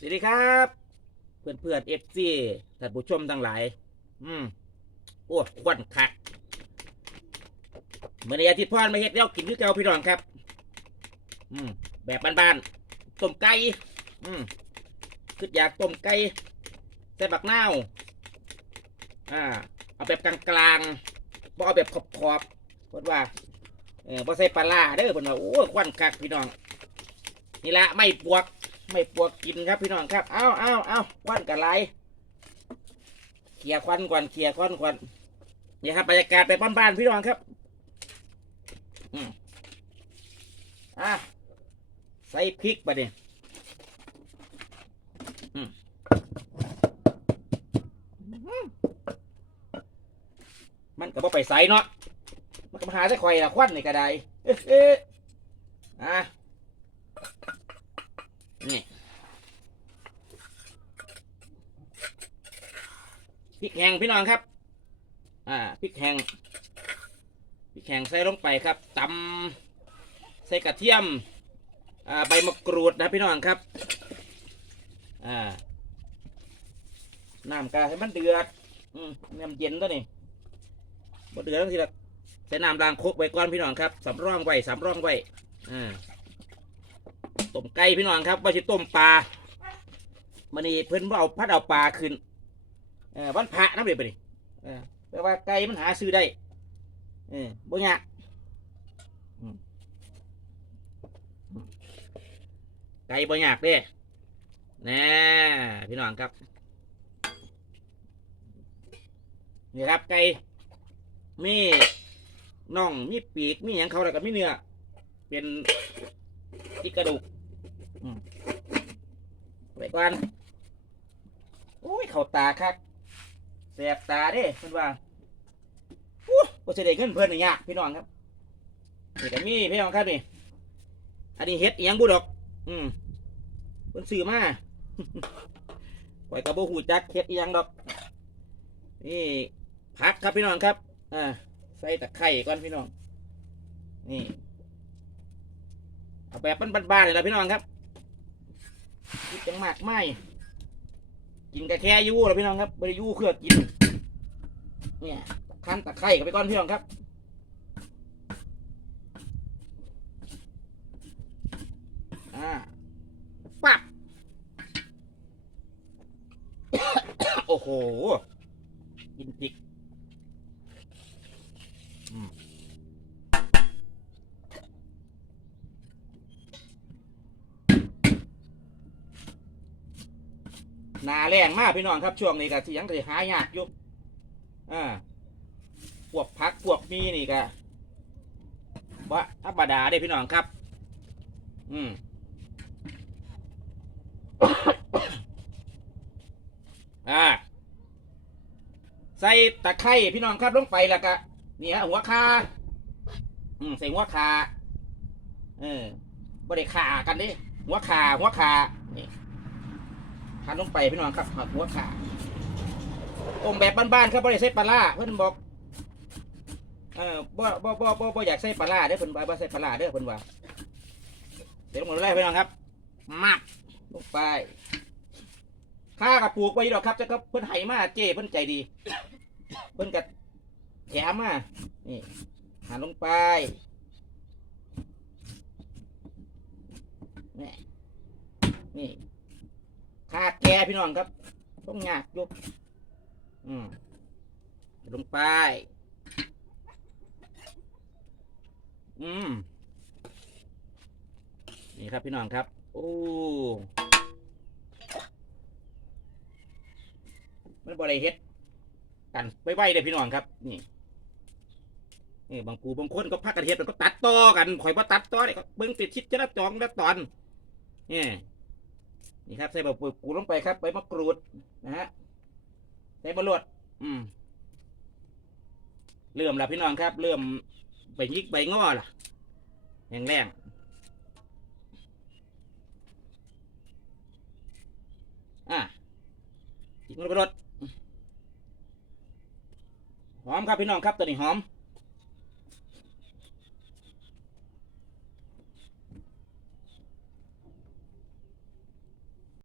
สวัสดีครับ เพื่อนเพื่อนเอฟซีท่านผู้ชมทั้งหลาย อืมโอ้ควันคักเมื่อในอาทิตย์พ่อนมาเฮ็ดแล้วกินคือเก่าพี่น้องครับ อืมแบบบ้านๆต้มไก่อืมคืออยากต้มไก่ใส่บักเน่าอ่า เอาแบบกลางๆบ่เอาแบบขอบๆเพราะว่าเออบ่ใส่ปลาร้าเด้อเพิ่นว่าโอ้ควันคักพี่น้องนี่ละไม่ปวก ไม่ปวดกินครับพี่น้องครับ เอาเอาเอาควันกันไรเขี่ยควันก่อนเขี่ยควันก่อนนี่ครับบรรยากาศแบบบ้านๆพี่น้องครับอืมอะใส่พริกไปดิอืมมันก็บ่ไปใส่เนาะ มันก็มาหาใส่ข่อยละควันนี่ก็ได้เอ๊ะเอ๊ะอะ นี่ พริกแห้งพี่น้องครับ อ่าพริกแห้งพริกแห้งใส่ลงไปครับตำใส่กระเทียม อ่าใบมะกรูดนะพี่น้องครับ อ่าน้ำกาให้มันเดือดอืมน้ำเย็นตัวนี้บ่เดือดทั้งทีละใส่น้ำล้างคกไว้ก่อนพี่น้องครับสำรองไว้สำรองไว้อ่าต้มไก่พี่น้องครับว่าจะต้มปลามันนี่เพิ่นบ่เอาพัดเอาปลาขึ้น ออวันพระน้ำเดือดไปดิเออแปลว่าไก่มันหาซื้อได้ เออบ่ยากไก่บ่ยากเด้แน่พี่น้องครับ นี่ครับไก่มีน่องมีปีกมีหยังเขาแล้วก็มีเนื้อเป็นที่กระดูกไว้ก่อนโอ้ย เข่าตาครับ แสบตาเด้เพื่อนว่าอู้บ่สิได้เงินเพิ่นนี่ยากพี่น้องครับนี่ก็มีพี่น้องครับนี่อันนี้เฮ็ดอีหยังบุดอก อืมเพิ่นซื้อมาไว้กับบ่ฮู้จักเฮ็ดอีหยังดอก นี่ผักครับพี่น้องครับ อ่า ใส่ตะไคร้ก่อนพี่น้อง นี่เอาแบบบ้านๆเลยนะพี่น้องครับกินจังมากไม่กินกระแค่ยู่แล้วพี่น้องครับไม่ได้ยู่เครือกิน เนี่ยคั้นตะไคร้กับไปก้อนพี่น้องครับอ่าปับโอ้โหกินพริกหนาแรงมากพี่น้องครับช่วงนี้ก็ที่ยังก็สิหายากอยู่ อ่าพวกพักพวกมีนี่ก็ว่าธรรมดาได้พี่น้องครับ อืมอ่า ใส่ตะไคร้พี่น้องครับลงไปแล้วก็นี่ฮะหัวคาอืมใส่หัวคาเออบ่ได้ขากันดิหัวขาหัวขานี่ทานลงไปพี่น้องครับหักหัวขา ต้มแบบบ้านๆครับบ่ได้ใส่ปลาร้าเพิ่นบอกเออบ่บ่บ่บ่บ่อยากใส่ปลาร้าเด้อเพิ่นว่าบ่ใส่ปลาร้าเด้อเพิ่นว่าเดี๋ยวลงมาเลยพี่น้องครับมัดลงไปข้ากับปลูกไว้ดอกครับจะก็เพิ่นให้มาเจ้เพิ่นใจดี เพิ่นก็แถมมานี่หันลงไปนี่นี่ขาดแกพี่น้องครับต้องยากยุบ อืมลงไป อืม นี่ครับพี่น้องครับ โอ้ มันบริเฮ็ด กันไว้ไว้เลยพี่น้องครับ นี่นี่บางกูบางคนก็พักกันเฮ็ดมันก็ตัดต่อกันข่อยว่าตัดต่อเนี่ยก็เบิ่งติดชิดจะละจองละตอนนี่นี่ครับใส่ใบปูกูลงไปครับใบมะกรูดนะฮะ ใส่บะรวดอืมเริ่มแล้วพี่น้องครับ เริ่มใบยิกใบง้อล่ะแรงแรงอะจิกมันไปรดหอมครับพี่น้องครับตัวนี้หอม